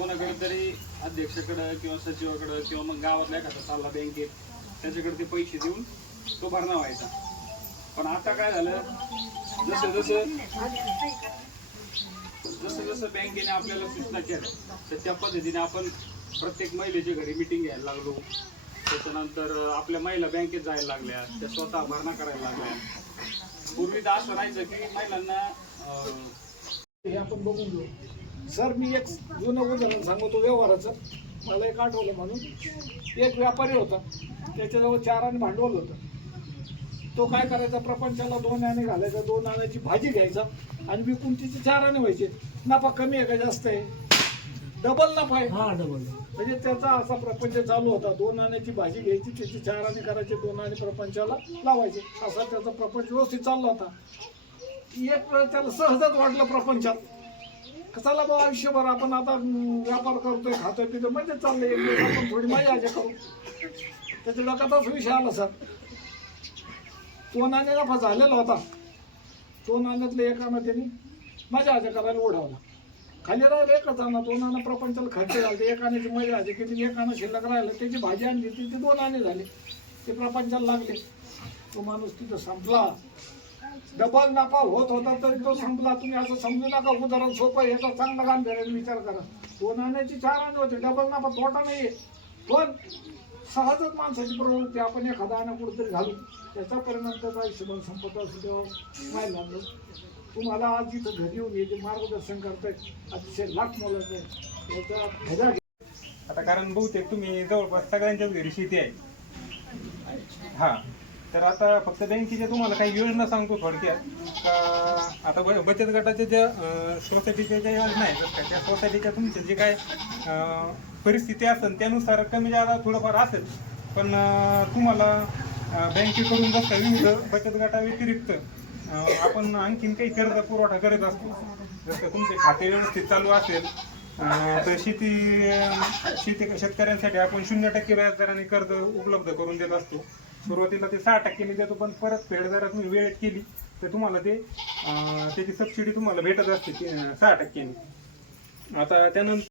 कोणाकडे तरी अध्यक्षाकडे किंवा सचिवाकडे किंवा मग गावातल्या एखादा चालला बँकेत त्याच्याकडे ते पैसे देऊन तो भरणा व्हायचा. पण आता काय झालं, जसं जसं बँकेने आपल्याला सूचना केल्या तर त्या पद्धतीने आपण प्रत्येक महिलेच्या घरी मिटिंग घ्यायला लागलो. त्याच्यानंतर आपल्या महिला बँकेत जायला लागल्या, त्या स्वतः भरणा करायला लागल्या. पूर्वी तर असं राहायचं की महिलांना हे आपण बघून घेऊ. सर मी एक जुनं उदाहरण सांगतो व्यवहाराचं. मला एक आठवलं म्हणून. एक व्यापारी होता, त्याच्याजवळ 4 आणे भांडवल होतं. तो काय करायचा, प्रपंचाला 2 आणे घालायचा, 2 आण्याची भाजी घ्यायचा आणि विकून तिचे 4 आणे व्हायचे. नफा कमी आहे का जास्त आहे? डबल नफा आहे. हा डबल. म्हणजे त्याचा असा प्रपंच चालू होता. 2 आण्याची भाजी घ्यायची, त्याचे 4 आणे करायचे, 2 आणे प्रपंचाला लावायचे. असा त्याचा प्रपंच व्यवस्थित चालला होता. एक वेळ त्याला सहजच वाटलं प्रपंचात, चला बा आयुष्यभर आपण आता व्यापार करतोय, खातोय पितोय म्हणजे चाललंय, एक दिवस आपण थोडी मजा करू. त्याच्या डोक्यातच विषय आला सर. 2 आणे नफा झालेला होता. 2 आण्यातलं 1 आणा त्यांनी मजा करायला ओढावला. खाली राहिलं 1च आणा. 2 आणा प्रपंचाला खर्च झाले. 1 आण्याची मजा किती, 1 आणा शिल्लक राहिलं. त्याची भाजी आणली, तिथे 2 आणे झाले. ते प्रपंचाला लागले. तो माणूस तिथं संपला. डबल नफा होत होता तरी तो संपला. तुम्ही असं समजू नका, उदाहरण सोपं आहे. याचा चांगला काम करायला विचार करा. 2 आण्याची 4 आणे होते. डबल नफा तोटा नाहीये. पण सहजच माणसाची प्रवृत्ती, आपण एखादा आणा कुठेतरी घालू, त्याचा परिणाम त्याचा आयुष्यभर संपत असतो. तेव्हा नाही लागलं. तुम्हाला आज इथं घरी येऊन हे जे मार्गदर्शन करतायत अतिशय लाख मोलाचं आहे. याचा फायदा घ्या. आता कारण बहुतेक तुम्ही जवळपास सगळ्यांच्याच घरी शेती आहे. हा, तर आता फक्त बँकेच्या तुम्हाला काही योजना सांगतो थोडक्यात. का आता बचत गटाच्या ज्या सोसायटीच्या ज्या योजना आहेत का, त्या सोसायटीच्या तुमच्या जे काय परिस्थिती असेल त्यानुसार कमी जादा थोडंफार असेल. पण तुम्हाला बँकेकडून जसं विविध बचत गटाव्यतिरिक्त आपण आणखीन काही कर्ज पुरवठा करत असतो. जसं तुमचे खाते व्यवस्थित चालू असेल तर शेतकऱ्यांसाठी आपण 0% व्याजदराने कर्ज उपलब्ध करून देत असतो. सुरुवातीला ते 6% देतो, पण परत फेड जर तुम्ही वेळेत केली तर तुम्हाला ते त्याची सबसिडी तुम्हाला भेटत असते 6%. आता त्यानंतर